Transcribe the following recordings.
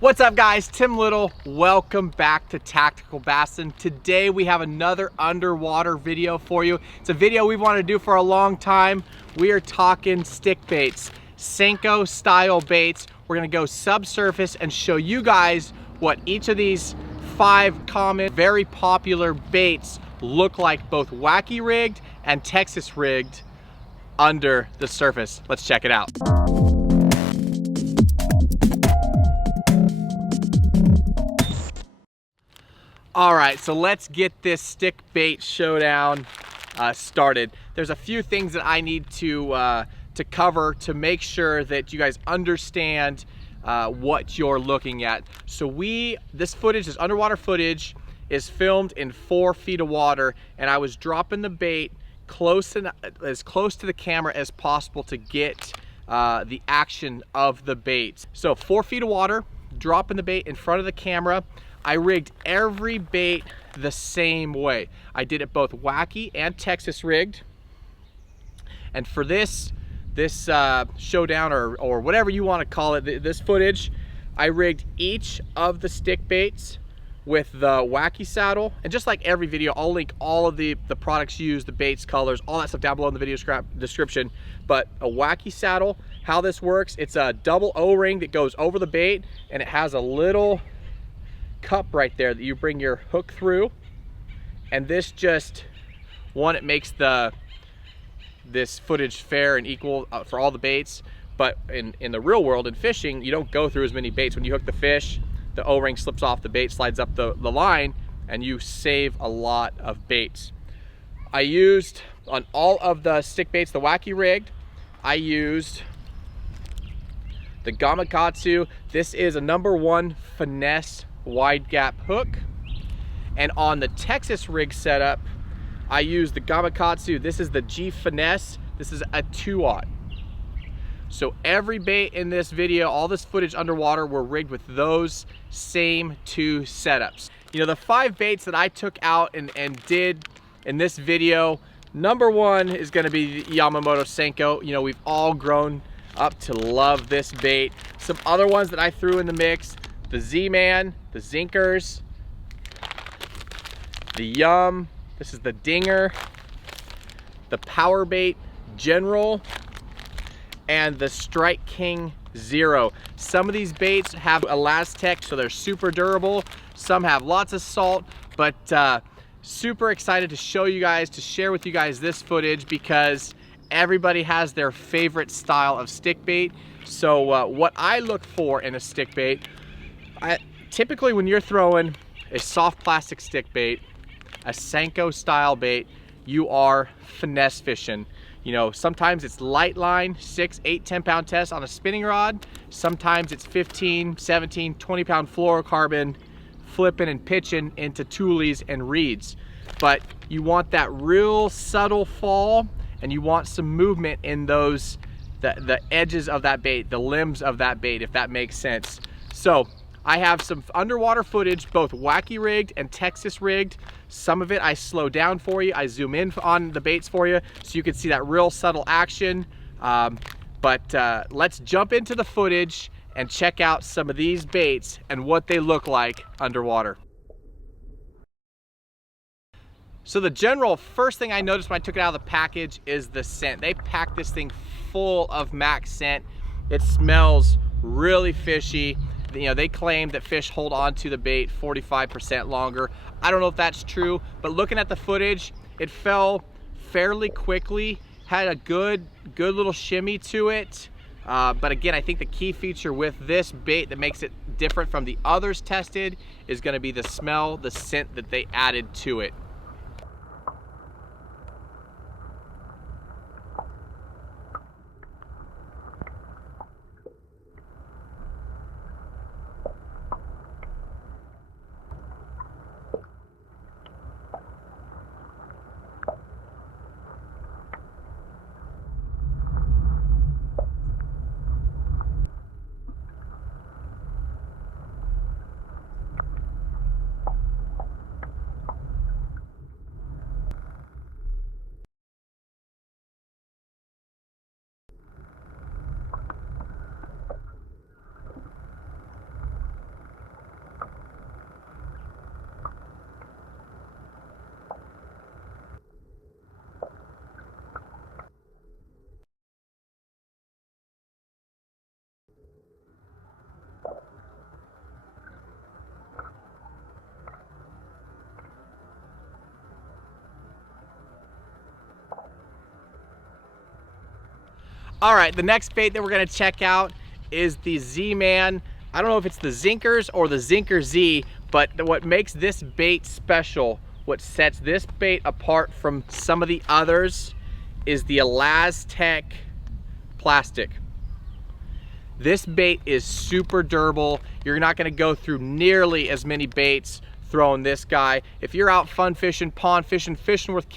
What's up guys, Tim Little. Welcome back to Tactical Bassin. Today we have another underwater video for you. It's a video we've wanted to do for a long time. We are talking stick baits, Saenko style baits. We're gonna go subsurface and show you guys what each of these 5 common, very popular baits look like, both wacky-rigged and Texas-rigged under the surface. Let's check it out. All right, so let's get this stick bait showdown started. There's a few things that I need to cover to make sure that you guys understand what you're looking at. So this underwater footage is filmed in 4 feet of water, and I was dropping the bait as close to the camera as possible to get the action of the bait. So 4 feet of water, dropping the bait in front of the camera. I rigged every bait the same way. I did it both wacky and Texas rigged. And for this showdown or whatever you want to call it, this footage, I rigged each of the stick baits with the wacky saddle. And just like every video, I'll link all of the products used, the baits, colors, all that stuff down below in the video description. But a wacky saddle, how this works, it's a double O-ring that goes over the bait, and it has a little cup right there that you bring your hook through. And this just, it makes this footage fair and equal for all the baits. But in the real world, in fishing, you don't go through as many baits. When you hook the fish, the O-ring slips off the bait, slides up the line, and you save a lot of baits. I used, on all of the stick baits, the wacky rigged, I used the Yamamoto. This is a #1 finesse wide gap hook. And on the Texas rig setup, I used the Yamamoto. This is the G Finesse. This is a 2/0. So every bait in this video, all this footage underwater, were rigged with those same 2 setups. You know, the 5 baits that I took out and did in this video, #1 is gonna be the Yamamoto Senko. You know, we've all grown up to love this bait. Some other ones that I threw in the mix: the Z-Man, the Zinkers, the Yum, this is the Dinger, the Power Bait General, and the Strike King Zero. Some of these baits have Elastec, so they're super durable. Some have lots of salt, but super excited to show you guys, to share with you guys this footage, because everybody has their favorite style of stick bait. So what I look for in a stick bait, typically when you're throwing a soft plastic stick bait, a Saenko style bait, you are finesse fishing. You know, sometimes it's light line, 6, 8, 10 pound test on a spinning rod. Sometimes it's 15, 17, 20 pound fluorocarbon, flipping and pitching into toolies and reeds. But you want that real subtle fall, and you want some movement in those, the edges of that bait, the limbs of that bait, if that makes sense. So I have some underwater footage, both wacky rigged and Texas rigged. Some of it I slow down for you. I zoom in on the baits for you so you can see that real subtle action. Let's jump into the footage and check out some of these baits and what they look like underwater. So the general first thing I noticed when I took it out of the package is the scent. They packed this thing full of max scent. It smells really fishy. You know, they claim that fish hold on to the bait 45% longer. I don't know if that's true, but looking at the footage, it fell fairly quickly, had a good little shimmy to it. But again, I think the key feature with this bait that makes it different from the others tested is gonna be the smell, the scent that they added to it. All right, the next bait that we're gonna check out is the Z-Man. I don't know if it's the Zinkers or the Zinker Z, but what makes this bait special, what sets this bait apart from some of the others, is the Elastec plastic. This bait is super durable. You're not gonna go through nearly as many baits throwing this guy. If you're out fun fishing, pond fishing, fishing with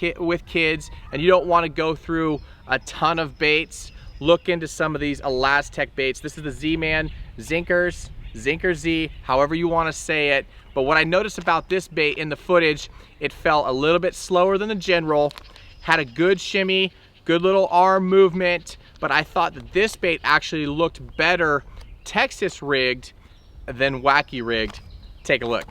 kids, and you don't wanna go through a ton of baits, look into some of these Elastec baits. This is the Z-Man, Zinkers, Zinker Z, however you wanna say it. But what I noticed about this bait in the footage, it fell a little bit slower than the general, had a good shimmy, good little arm movement, but I thought that this bait actually looked better Texas rigged than wacky rigged. Take a look.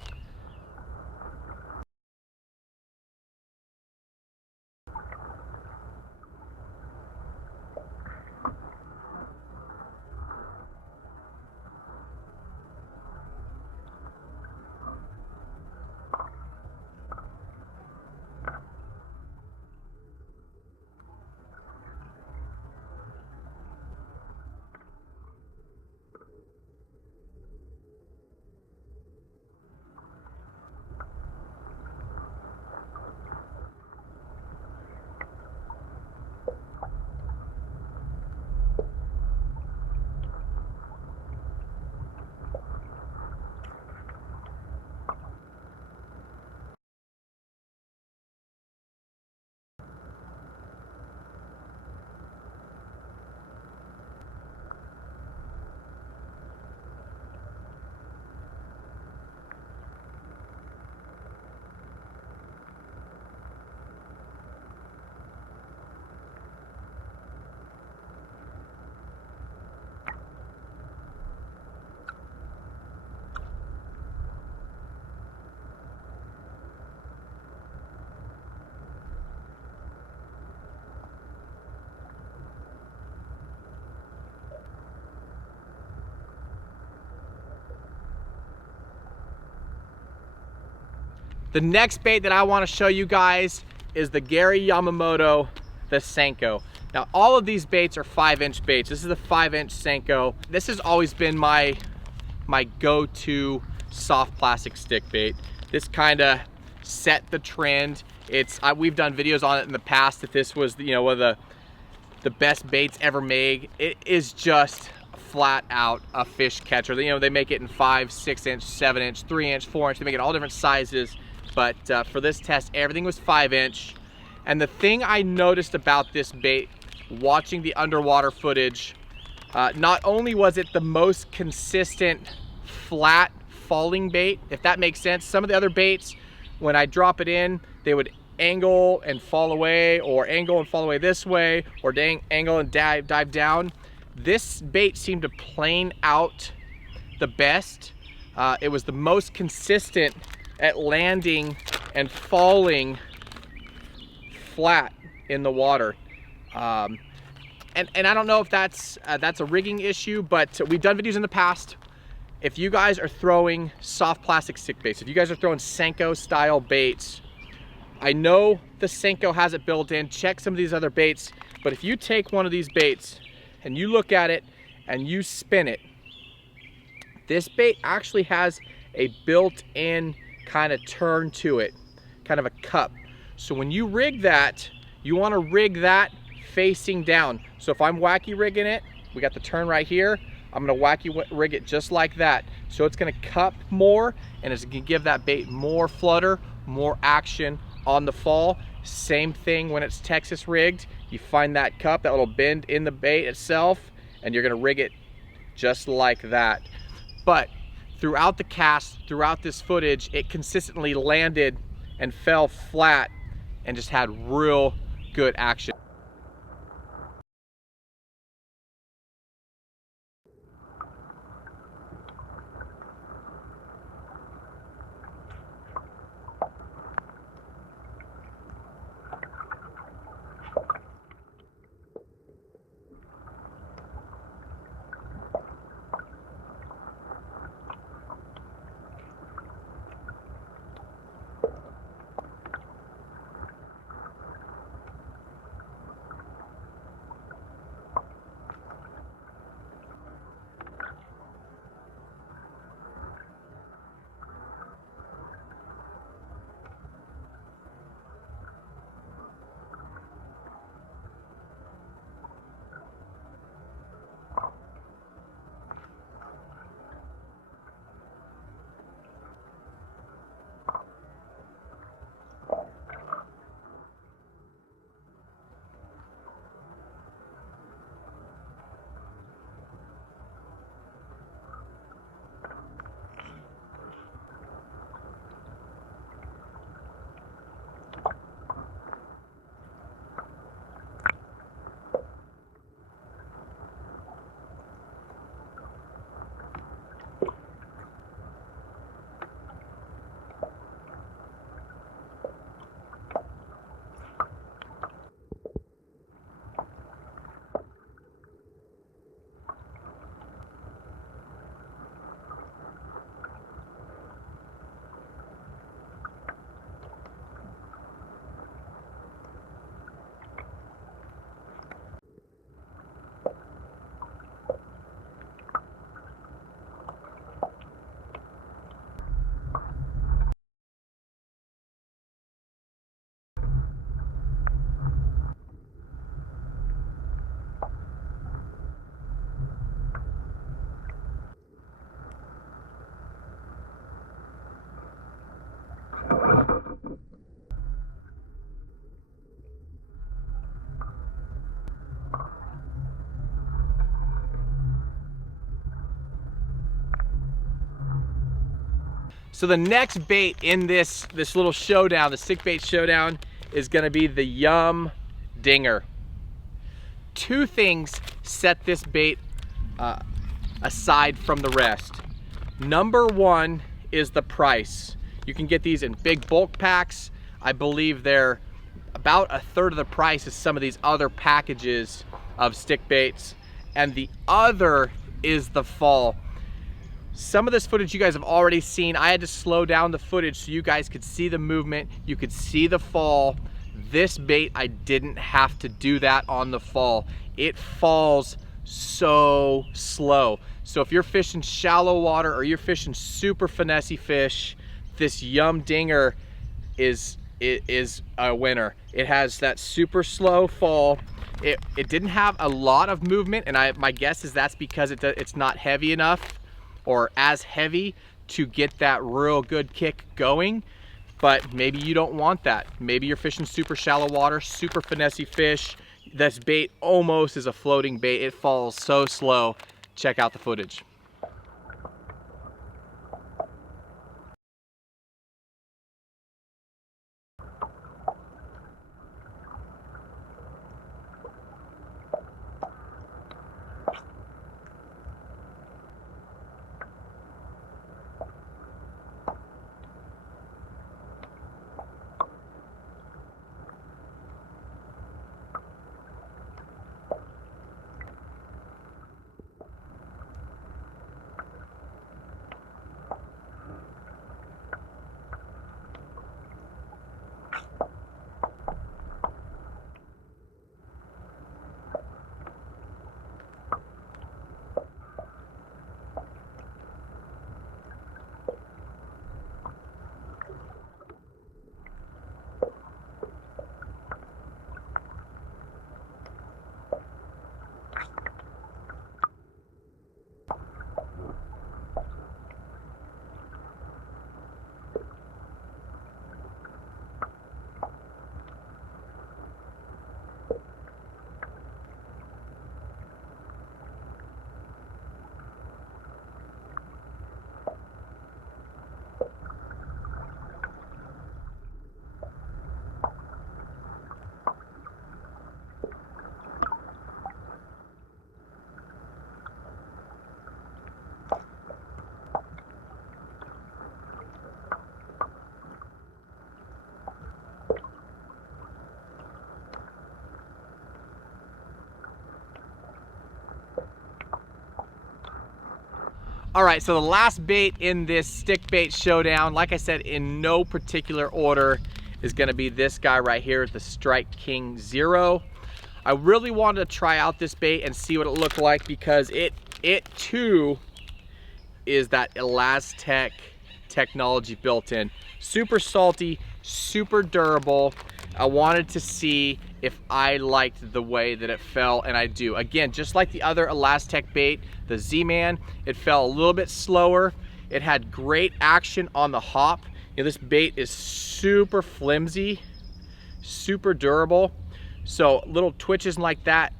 The next bait that I want to show you guys is the Gary Yamamoto, the Senko. Now, all of these baits are 5-inch baits. This is the 5-inch Senko. This has always been my go-to soft plastic stick bait. This kind of set the trend. We've done videos on it in the past that this was, you know, one of the best baits ever made. It is just flat out a fish catcher. You know, they make it in 5, 6-inch, 7-inch, 3-inch, 4-inch. They make it all different sizes. But for this test, everything was 5-inch. And the thing I noticed about this bait, watching the underwater footage, not only was it the most consistent flat falling bait, if that makes sense. Some of the other baits, when I drop it in, they would angle and fall away, or angle and fall away this way, or angle and dive down. This bait seemed to plane out the best. It was the most consistent at landing and falling flat in the water. And I don't know if that's a rigging issue, but we've done videos in the past. If you guys are throwing soft plastic stick baits, if you guys are throwing Saenko style baits, I know the Saenko has it built in. Check some of these other baits, but if you take one of these baits and you look at it and you spin it, this bait actually has a built-in kind of turn to it, kind of a cup. So when you rig that, you want to rig that facing down. So if I'm wacky rigging it, we got the turn right here, I'm gonna wacky rig it just like that. So it's gonna cup more, and it's gonna give that bait more flutter, more action on the fall. Same thing when it's Texas rigged. You find that cup, that little bend in the bait itself, and you're gonna rig it just like that. But throughout the cast, throughout this footage, it consistently landed and fell flat and just had real good action. So the next bait in this little showdown, the stick bait showdown, is gonna be the Yum Dinger. Two things set this bait aside from the rest. Number one is the price. You can get these in big bulk packs. I believe they're about a third of the price as some of these other packages of stick baits. And the other is the fall. Some of this footage you guys have already seen. I had to slow down the footage so you guys could see the movement, you could see the fall. This bait, I didn't have to do that on the fall. It falls so slow. So if you're fishing shallow water or you're fishing super finessey fish, this Yum Dinger is a winner. It has that super slow fall. It didn't have a lot of movement, and my guess is that's because it's not heavy enough or as heavy to get that real good kick going. But maybe you don't want that. Maybe you're fishing super shallow water, super finessey fish. This bait almost is a floating bait. It falls so slow. Check out the footage. All right, so the last bait in this stick bait showdown, like I said, in no particular order, is gonna be this guy right here, the Strike King Zero. I really wanted to try out this bait and see what it looked like because it too is that Elastec technology built in. Super salty, super durable. I wanted to see if I liked the way that it fell, and I do. Again, just like the other Elastec bait, the Z-Man, it fell a little bit slower. It had great action on the hop. You know, this bait is super flimsy, super durable. So little twitches like that,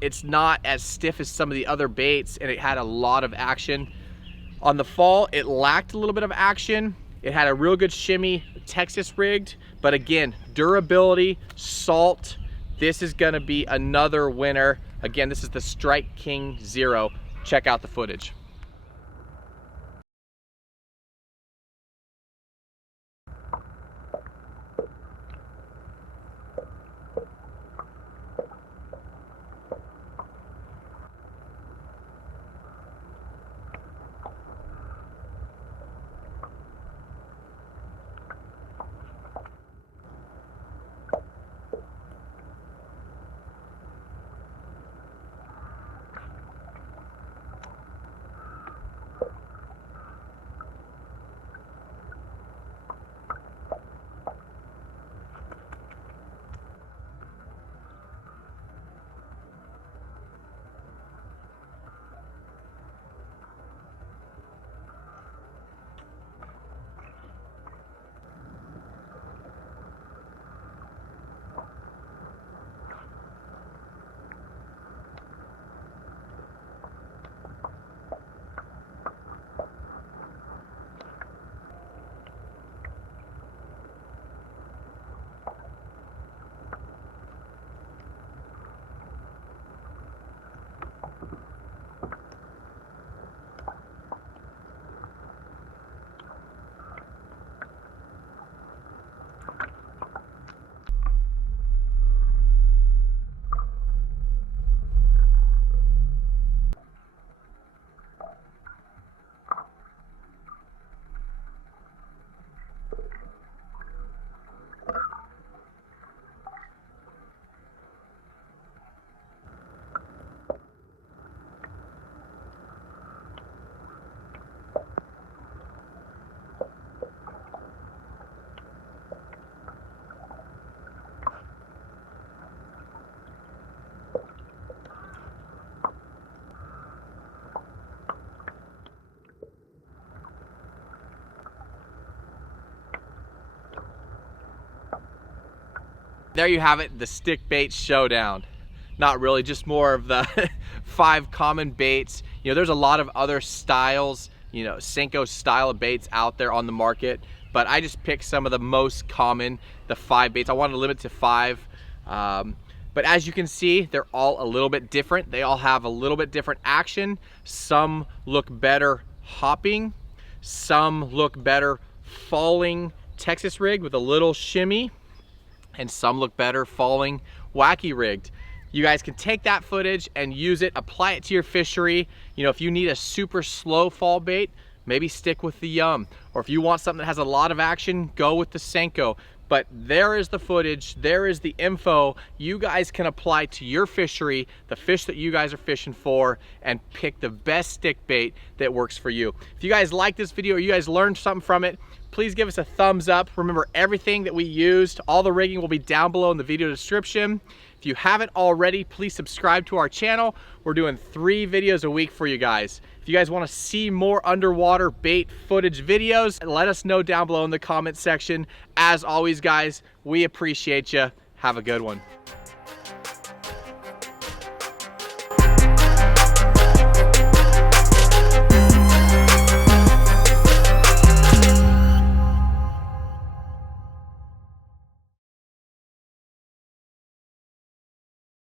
it's not as stiff as some of the other baits, and it had a lot of action. On the fall, it lacked a little bit of action. It had a real good shimmy, Texas rigged, but again, durability, salt, this is gonna be another winner. Again, this is the Strike King Zero. Check out the footage. There you have it, the stick bait showdown. Not really, just more of the 5 common baits. You know, there's a lot of other styles, you know, Senko style of baits out there on the market, but I just picked some of the most common, the 5 baits. I wanted to limit to 5. But as you can see, they're all a little bit different. They all have a little bit different action. Some look better hopping. Some look better falling Texas rigged with a little shimmy. And some look better falling wacky rigged. You guys can take that footage and use it, apply it to your fishery. You know, if you need a super slow fall bait, maybe stick with the Yum. Or if you want something that has a lot of action, go with the Saenko. But there is the footage, there is the info you guys can apply to your fishery, the fish that you guys are fishing for, and pick the best stick bait that works for you. If you guys like this video or you guys learned something from it, please give us a thumbs up. Remember, everything that we used, all the rigging will be down below in the video description. If you haven't already, please subscribe to our channel. We're doing 3 videos a week for you guys. If you guys want to see more underwater bait footage videos, let us know down below in the comment section. As always, guys, we appreciate you. Have a good one.